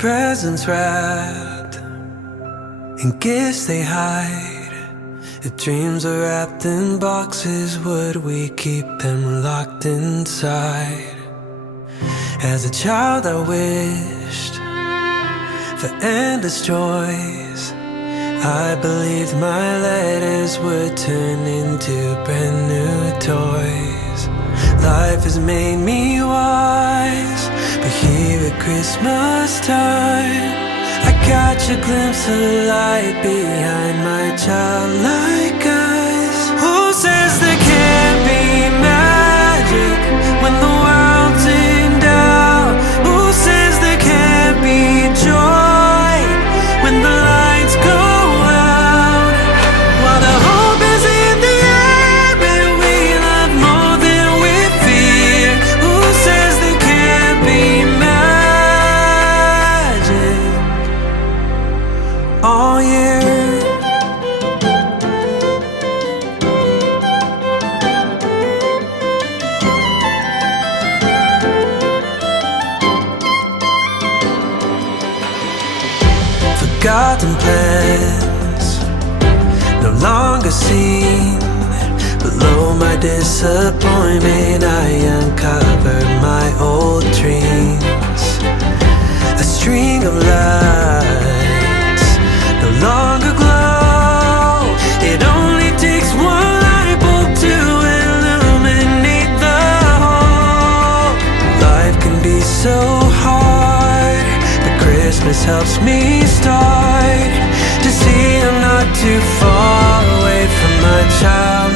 presents wrapped in gifts they hide. If dreams are wrapped in boxes, would we keep them locked inside? As a child I wished for endless joys. I believed my letters would turn into brand new toys. Life has made me wise, but here at Christmas time, I catch a glimpse of light behind my childlike eyes. Who says there can't be magic when the world's in doubt? Who says there can't be joy when the lights go out? While the hope is in the air and we love more than we fear. Who says there can't be magic all year? Forgotten plans, no longer seen. Below my disappointment, I uncovered my old dreams. A string of lights no longer glow. It only takes one light bulb to illuminate the whole. Life can be so hard, but Christmas helps me start to see I'm not too far away from my child.